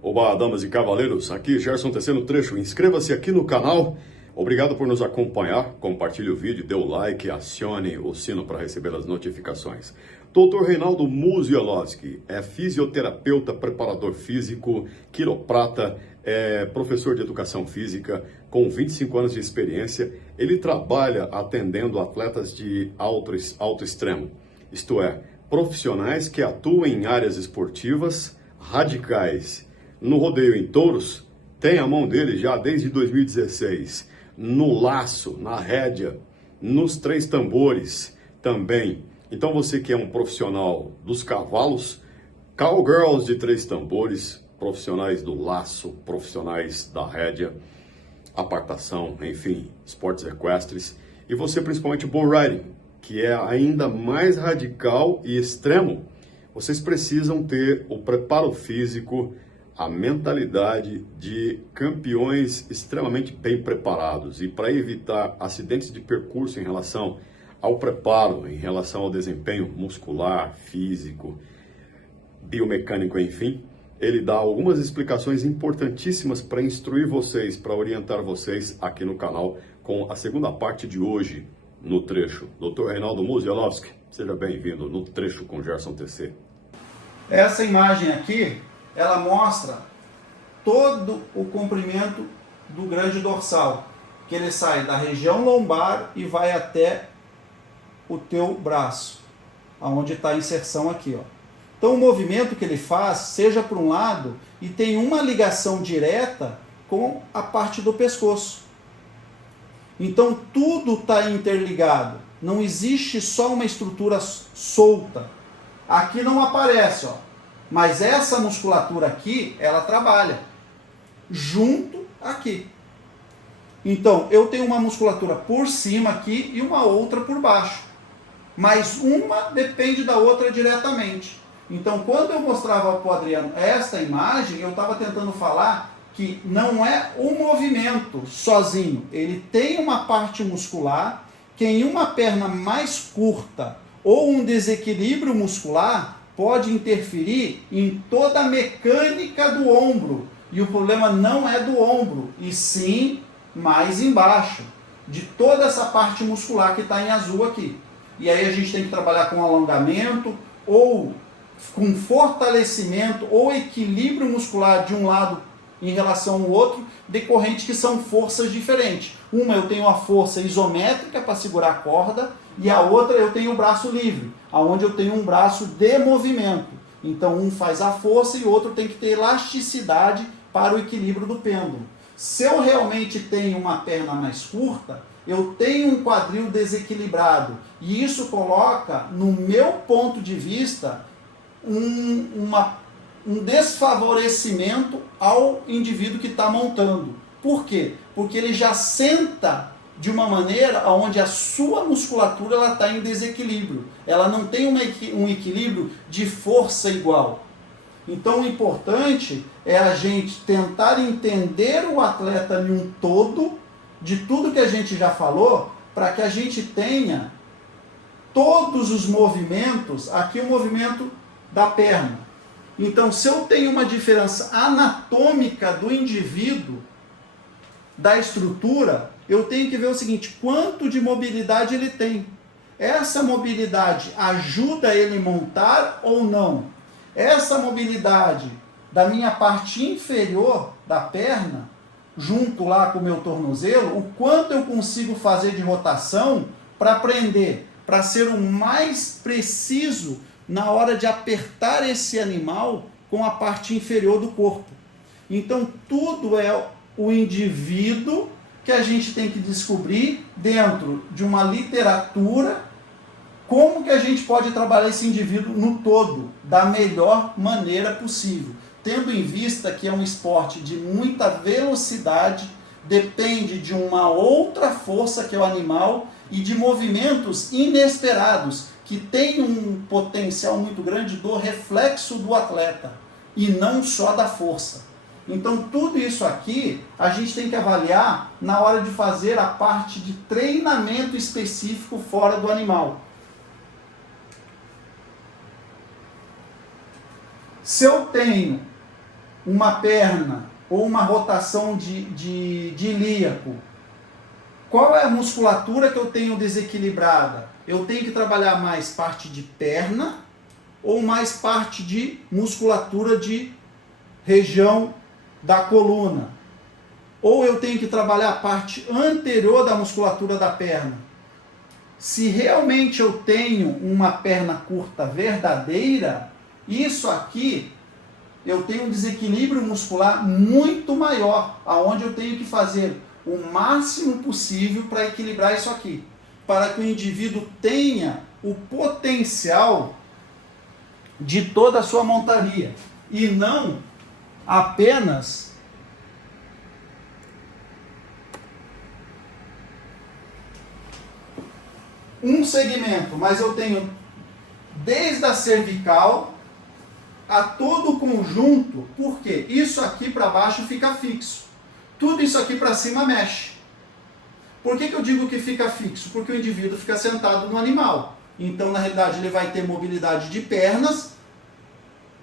Olá, damas e cavaleiros, aqui Gerson TC no Trecho. Inscreva-se aqui no canal. Obrigado por nos acompanhar. Compartilhe o vídeo, dê o like e acione o sino para receber as notificações. Dr. Reinaldo Musiolowski é fisioterapeuta, preparador físico, quiroprata, é professor de educação física com 25 anos de experiência. Ele trabalha atendendo atletas de alto extremo, isto é, profissionais que atuam em áreas esportivas radicais. No rodeio em touros, tem a mão dele já desde 2016. No laço, na rédea, nos 3 tambores também. Então você que é um profissional dos cavalos, cowgirls de 3 tambores, profissionais do laço, profissionais da rédea, apartação, enfim, esportes equestres. E você principalmente bull riding, que é ainda mais radical e extremo. Vocês precisam ter o preparo físico, a mentalidade de campeões extremamente bem preparados. E para evitar acidentes de percurso em relação ao preparo, em relação ao desempenho muscular, físico, biomecânico, enfim, ele dá algumas explicações importantíssimas para instruir vocês, para orientar vocês aqui no canal com a segunda parte de hoje no Trecho. Dr. Reinaldo Musiolowski, seja bem-vindo no Trecho com Gerson TC. Essa imagem aqui, ela mostra todo o comprimento do grande dorsal, que ele sai da região lombar e vai até o teu braço, aonde está a inserção aqui, ó. Então o movimento que ele faz, seja para um lado, e tem uma ligação direta com a parte do pescoço. Então tudo está interligado, não existe só uma estrutura solta. Aqui não aparece, ó. Mas essa musculatura aqui, ela trabalha junto aqui. Então, eu tenho uma musculatura por cima aqui e uma outra por baixo. Mas uma depende da outra diretamente. Então, quando eu mostrava para o Adriano esta imagem, eu estava tentando falar que não é o movimento sozinho. Ele tem uma parte muscular que em uma perna mais curta ou um desequilíbrio muscular pode interferir em toda a mecânica do ombro. E o problema não é do ombro, e sim mais embaixo, de toda essa parte muscular que está em azul aqui. E aí a gente tem que trabalhar com alongamento, ou com fortalecimento, ou equilíbrio muscular de um lado em relação ao outro, decorrente que são forças diferentes. Uma eu tenho a força isométrica para segurar a corda, e a outra eu tenho o braço livre, onde eu tenho um braço de movimento. Então um faz a força e o outro tem que ter elasticidade para o equilíbrio do pêndulo. Se eu realmente tenho uma perna mais curta, eu tenho um quadril desequilibrado. E isso coloca, no meu ponto de vista, um desfavorecimento ao indivíduo que está montando. Por quê? Porque ele já senta de uma maneira onde a sua musculatura está em desequilíbrio. Ela não tem um equilíbrio de força igual. Então o importante é a gente tentar entender o atleta em um todo, de tudo que a gente já falou, para que a gente tenha todos os movimentos, aqui o movimento da perna. Então, se eu tenho uma diferença anatômica do indivíduo, da estrutura, eu tenho que ver o seguinte: quanto de mobilidade ele tem. Essa mobilidade ajuda ele a montar ou não? Essa mobilidade da minha parte inferior da perna, junto lá com o meu tornozelo, o quanto eu consigo fazer de rotação para prender, para ser o mais preciso na hora de apertar esse animal com a parte inferior do corpo. Então tudo é o indivíduo que a gente tem que descobrir dentro de uma literatura como que a gente pode trabalhar esse indivíduo no todo, da melhor maneira possível, tendo em vista que é um esporte de muita velocidade, depende de uma outra força que é o animal e de movimentos inesperados, que tem um potencial muito grande do reflexo do atleta, e não só da força. Então tudo isso aqui a gente tem que avaliar na hora de fazer a parte de treinamento específico fora do animal. Se eu tenho uma perna ou uma rotação de ilíaco, qual é a musculatura que eu tenho desequilibrada? Eu tenho que trabalhar mais parte de perna ou mais parte de musculatura de região da coluna? Ou eu tenho que trabalhar a parte anterior da musculatura da perna? Se realmente eu tenho uma perna curta verdadeira, isso aqui eu tenho um desequilíbrio muscular muito maior, aonde eu tenho que fazer o máximo possível para equilibrar isso aqui, para que o indivíduo tenha o potencial de toda a sua montaria e não apenas um segmento, mas eu tenho desde a cervical a todo o conjunto, porque isso aqui para baixo fica fixo, tudo isso aqui para cima mexe. Por que eu digo que fica fixo? Porque o indivíduo fica sentado no animal, então na realidade ele vai ter mobilidade de pernas,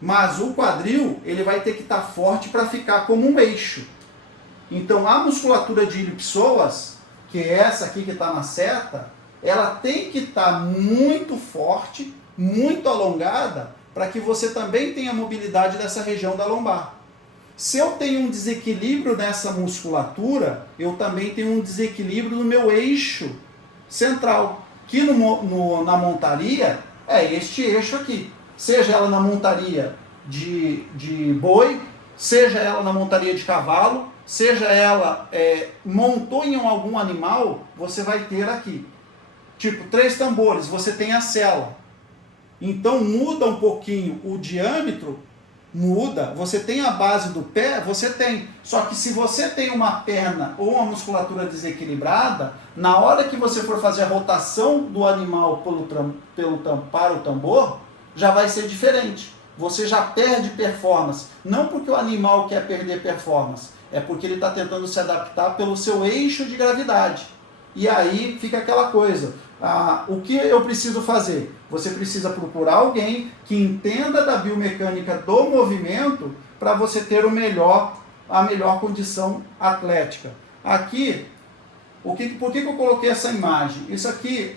mas o quadril ele vai ter que estar forte para ficar como um eixo. Então a musculatura de ilipsoas, que é essa aqui que está na seta, ela tem que estar muito forte, muito alongada, para que você também tenha mobilidade dessa região da lombar. Se eu tenho um desequilíbrio nessa musculatura, eu também tenho um desequilíbrio no meu eixo central, que na montaria é este eixo aqui. Seja ela na montaria de boi, seja ela na montaria de cavalo, seja ela montou em algum animal, você vai ter aqui. Tipo, 3 tambores, você tem a sela. Então muda um pouquinho o diâmetro, muda. Você tem a base do pé, você tem. Só que se você tem uma perna ou uma musculatura desequilibrada, na hora que você for fazer a rotação do animal para o tambor, já vai ser diferente. Você já perde performance. Não porque o animal quer perder performance, é porque ele está tentando se adaptar pelo seu eixo de gravidade. E aí fica aquela coisa. O que eu preciso fazer? Você precisa procurar alguém que entenda da biomecânica do movimento para você ter a melhor condição atlética. Aqui, por que eu coloquei essa imagem? Isso aqui,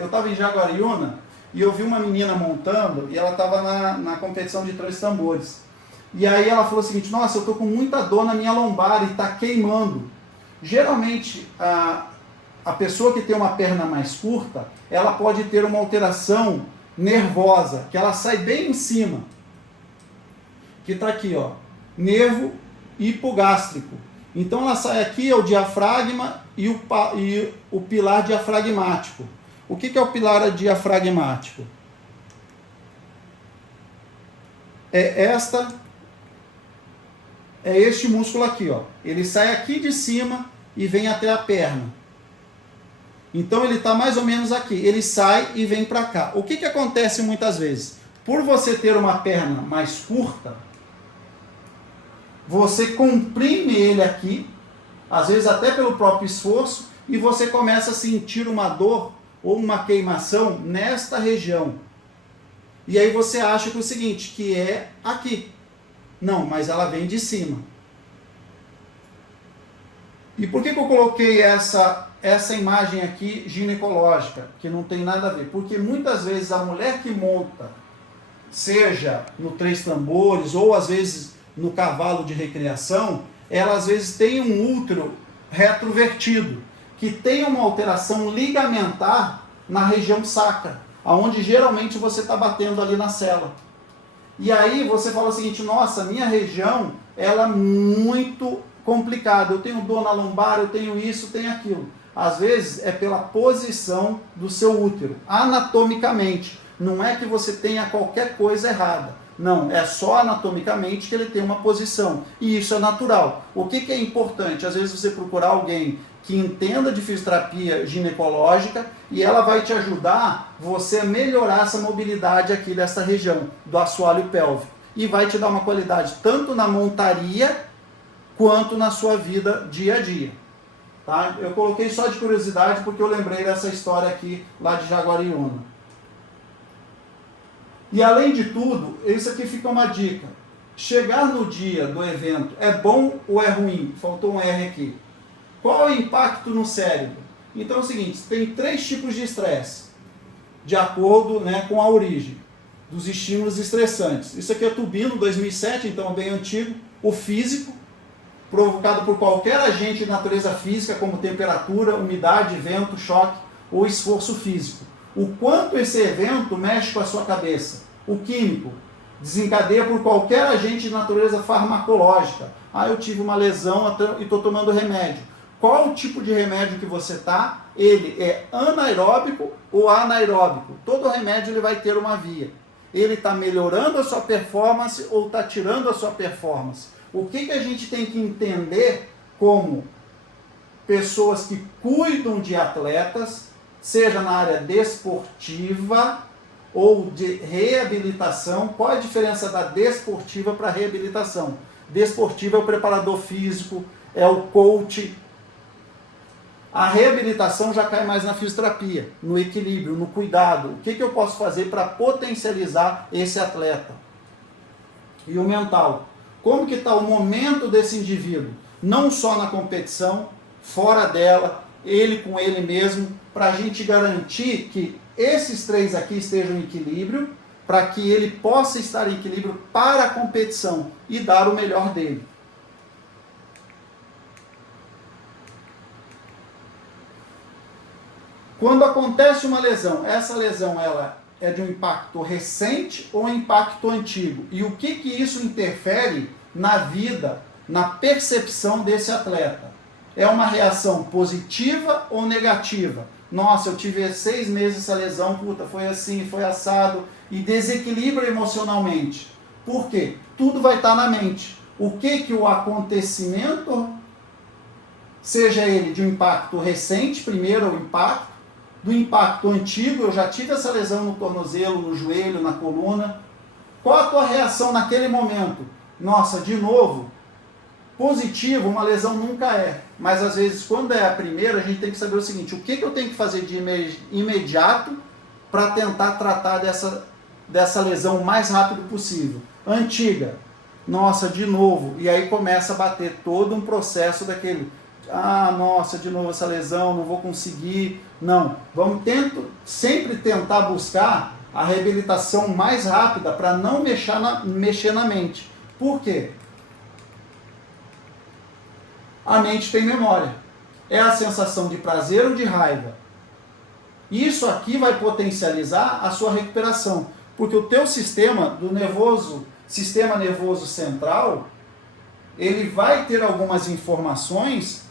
eu estava em Jaguariúna e eu vi uma menina montando e ela estava na competição de 3 tambores. E aí ela falou o seguinte: nossa, eu estou com muita dor na minha lombar e está queimando. Geralmente, a pessoa que tem uma perna mais curta, ela pode ter uma alteração nervosa, que ela sai bem em cima. Que está aqui, ó, nervo hipogástrico. Então ela sai aqui, é o diafragma e o pilar diafragmático. O que é o pilar diafragmático? É este músculo aqui, ó. Ele sai aqui de cima e vem até a perna. Então ele está mais ou menos aqui, ele sai e vem para cá. O que acontece muitas vezes? Por você ter uma perna mais curta, você comprime ele aqui, às vezes até pelo próprio esforço, e você começa a sentir uma dor ou uma queimação nesta região. E aí você acha que é o seguinte, que é aqui. Não, mas ela vem de cima. E por que eu coloquei essa imagem aqui ginecológica, que não tem nada a ver? Porque muitas vezes a mulher que monta, seja no 3 tambores ou às vezes no cavalo de recreação, ela às vezes tem um útero retrovertido, que tem uma alteração ligamentar na região sacra, aonde geralmente você está batendo ali na sela. E aí você fala o seguinte: nossa, minha região ela é muito complicada, eu tenho dor na lombar, eu tenho isso, tenho aquilo. Às vezes é pela posição do seu útero, anatomicamente. Não é que você tenha qualquer coisa errada. Não, é só anatomicamente que ele tem uma posição. E isso é natural. O que é importante? Às vezes você procurar alguém que entenda de fisioterapia ginecológica e ela vai te ajudar você a melhorar essa mobilidade aqui dessa região do assoalho pélvico. E vai te dar uma qualidade tanto na montaria quanto na sua vida dia a dia. Tá? Eu coloquei só de curiosidade porque eu lembrei dessa história aqui lá de Jaguariúna. E além de tudo, isso aqui fica uma dica. chegar no dia do evento é bom ou é ruim? Faltou um R aqui. Qual é o impacto no cérebro? Então é o seguinte, tem 3 tipos de estresse, de acordo, né, com a origem dos estímulos estressantes. Isso aqui é Tubino, 2007, então é bem antigo. O físico, provocado por qualquer agente de natureza física, como temperatura, umidade, vento, choque ou esforço físico. O quanto esse evento mexe com a sua cabeça. O químico, desencadeia por qualquer agente de natureza farmacológica. Ah, eu tive uma lesão e estou tomando remédio. Qual o tipo de remédio que você está? Ele é anaeróbico ou anaeróbico. Todo remédio ele vai ter uma via. Ele está melhorando a sua performance ou está tirando a sua performance. O que a gente tem que entender como pessoas que cuidam de atletas, seja na área desportiva ou de reabilitação? Qual a diferença da desportiva para a reabilitação? Desportiva é o preparador físico, é o coach. A reabilitação já cai mais na fisioterapia, no equilíbrio, no cuidado. O que eu posso fazer para potencializar esse atleta? E o mental. Como que está o momento desse indivíduo? Não só na competição, fora dela, ele com ele mesmo, para a gente garantir que esses 3 aqui estejam em equilíbrio, para que ele possa estar em equilíbrio para a competição e dar o melhor dele. Quando acontece uma lesão, essa lesão ela é de um impacto recente ou um impacto antigo? E o que isso interfere na vida, na percepção desse atleta? É uma reação positiva ou negativa? Nossa, eu tive 6 meses essa lesão, puta, foi assim, foi assado, e desequilibra emocionalmente. Por quê? Tudo vai estar na mente. O que o acontecimento, seja ele de um impacto recente, primeiro o impacto, do impacto antigo, eu já tive essa lesão no tornozelo, no joelho, na coluna. Qual a tua reação naquele momento? Nossa, de novo, positivo, uma lesão nunca é. Mas às vezes, quando é a primeira, a gente tem que saber o seguinte, o que eu tenho que fazer de imediato para tentar tratar dessa lesão o mais rápido possível. Antiga, nossa, de novo. E aí começa a bater todo um processo daquele... Ah, nossa, de novo essa lesão, não vou conseguir. Não, vamos sempre tentar buscar a reabilitação mais rápida para não mexer na mente. Por quê? A mente tem memória. É a sensação de prazer ou de raiva. Isso aqui vai potencializar a sua recuperação. Porque o teu sistema nervoso central, ele vai ter algumas informações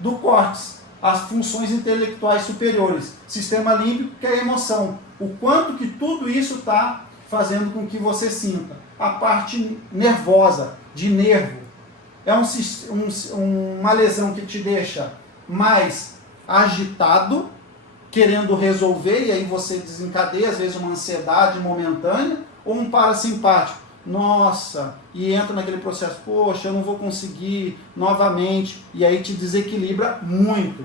do córtex, as funções intelectuais superiores, sistema límbico, que é a emoção, o quanto que tudo isso está fazendo com que você sinta, a parte nervosa, de nervo, é uma lesão que te deixa mais agitado, querendo resolver, e aí você desencadeia, às vezes, uma ansiedade momentânea, ou um parasimpático, nossa, e entra naquele processo, poxa, eu não vou conseguir novamente, e aí te desequilibra muito.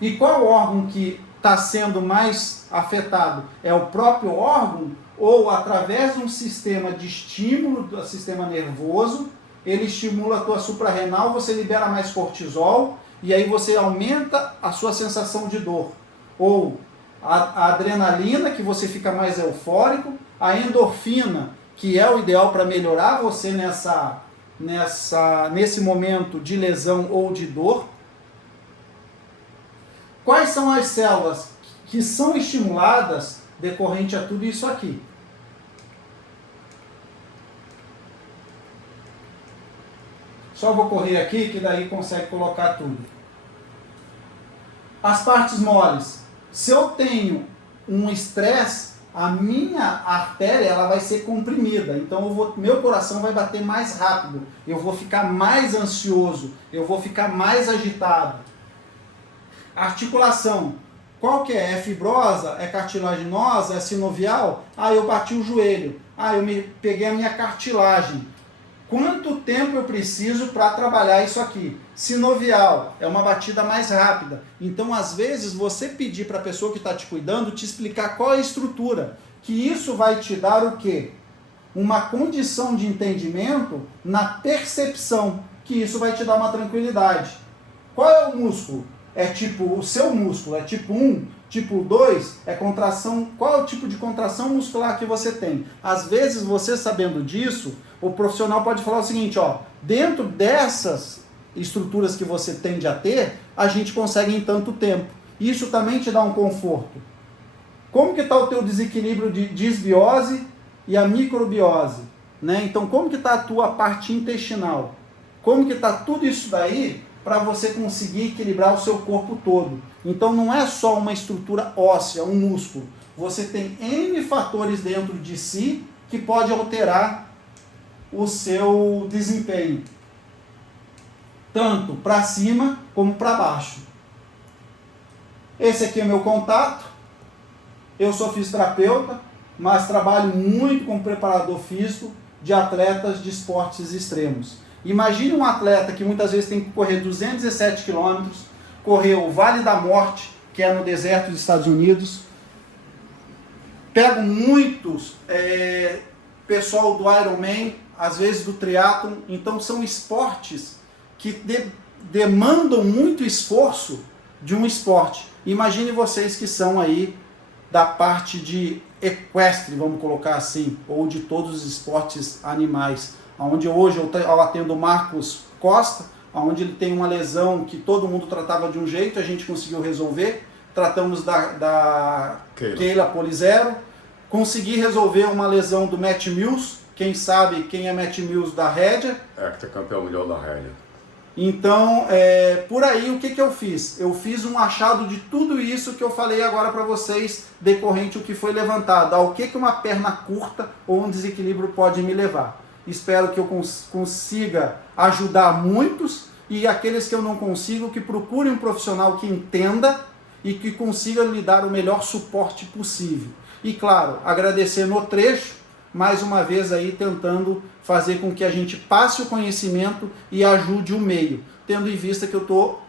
E qual órgão que está sendo mais afetado? É o próprio órgão, ou através de um sistema de estímulo do sistema nervoso, ele estimula a tua suprarrenal, você libera mais cortisol, e aí você aumenta a sua sensação de dor. Ou a adrenalina, que você fica mais eufórico, a endorfina, que é o ideal para melhorar você nesse momento de lesão ou de dor. Quais são as células que são estimuladas decorrente a tudo isso aqui? Só vou correr aqui, que daí consegue colocar tudo. As partes moles. Se eu tenho um estresse, a minha artéria ela vai ser comprimida. Então meu coração vai bater mais rápido. Eu vou ficar mais ansioso. Eu vou ficar mais agitado. Articulação. Qual que é? É fibrosa? É cartilaginosa? É sinovial? Ah, eu bati o joelho. Ah, eu peguei a minha cartilagem. Quanto tempo eu preciso para trabalhar isso aqui? Sinovial, é uma batida mais rápida. Então, às vezes, você pedir para a pessoa que está te cuidando te explicar qual é a estrutura. que isso vai te dar o quê? Uma condição de entendimento na percepção, que isso vai te dar uma tranquilidade. Qual é o músculo? É tipo, o seu músculo é tipo 1, tipo 2, é contração. Qual é o tipo de contração muscular que você tem? Às vezes, você sabendo disso, o profissional pode falar o seguinte, ó, dentro dessas estruturas que você tende a ter, a gente consegue em tanto tempo. Isso também te dá um conforto. Como que está o teu desequilíbrio de disbiose e a microbiose? Né? Então, como que está a tua parte intestinal? Como que está tudo isso daí para você conseguir equilibrar o seu corpo todo? Então, não é só uma estrutura óssea, um músculo. Você tem N fatores dentro de si que pode alterar o seu desempenho. Tanto para cima como para baixo. Esse aqui é meu contato. Eu sou fisioterapeuta, mas trabalho muito como preparador físico de atletas de esportes extremos. Imagine um atleta que muitas vezes tem que correr 217 quilômetros, correr o Vale da Morte, que é no deserto dos Estados Unidos. Pego muitos pessoal do Ironman, às vezes do triatlon. Então são esportes que demandam muito esforço de um esporte. Imagine vocês que são aí da parte de equestre, vamos colocar assim, ou de todos os esportes animais. Onde hoje eu atendo o Marcos Costa, onde ele tem uma lesão que todo mundo tratava de um jeito, a gente conseguiu resolver. Tratamos da Keila Polizero, consegui resolver uma lesão do Matt Mills, quem sabe quem é Matt Mills da rédea. Que é campeão mundial da rédea. Então, por aí, o que eu fiz? Eu fiz um achado de tudo isso que eu falei agora para vocês, decorrente o que foi levantado, ao que uma perna curta ou um desequilíbrio pode me levar. Espero que eu consiga ajudar muitos, e aqueles que eu não consigo, que procurem um profissional que entenda e que consiga lhe dar o melhor suporte possível. E claro, agradecer no trecho, mais uma vez aí tentando fazer com que a gente passe o conhecimento e ajude o meio, tendo em vista que eu estou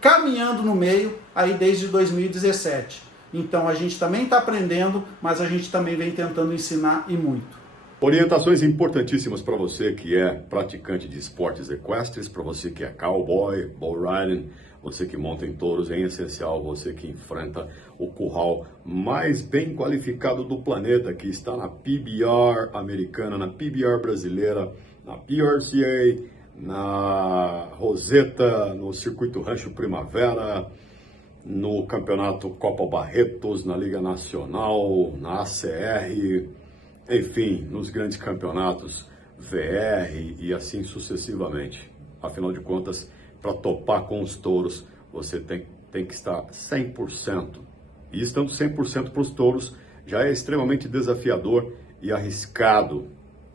caminhando no meio aí desde 2017. Então a gente também está aprendendo, mas a gente também vem tentando ensinar e muito. Orientações importantíssimas para você que é praticante de esportes equestres, para você que é cowboy, bull riding, você que monta em touros, em essencial, você que enfrenta o curral mais bem qualificado do planeta, que está na PBR americana, na PBR brasileira, na PRCA, na Roseta, no Circuito Rancho Primavera, no Campeonato Copa Barretos, na Liga Nacional, na ACR, enfim, nos grandes campeonatos VR e assim sucessivamente. Afinal de contas, para topar com os touros, você tem que estar 100%. E estando 100% para os touros, já é extremamente desafiador e arriscado,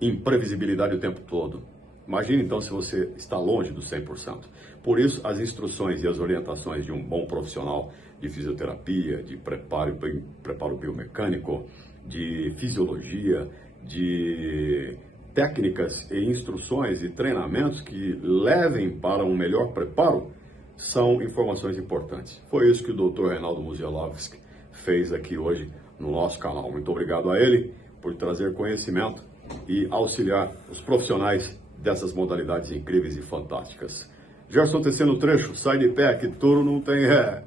imprevisibilidade o tempo todo. Imagine então se você está longe dos 100%. Por isso, as instruções e as orientações de um bom profissional de fisioterapia, de preparo biomecânico, de fisiologia, de técnicas e instruções e treinamentos que levem para um melhor preparo, são informações importantes. Foi isso que o Dr. Reinaldo Musielowski fez aqui hoje no nosso canal. Muito obrigado a ele por trazer conhecimento e auxiliar os profissionais dessas modalidades incríveis e fantásticas. Gerson Tecendo Trecho, sai de pé que touro não tem ré.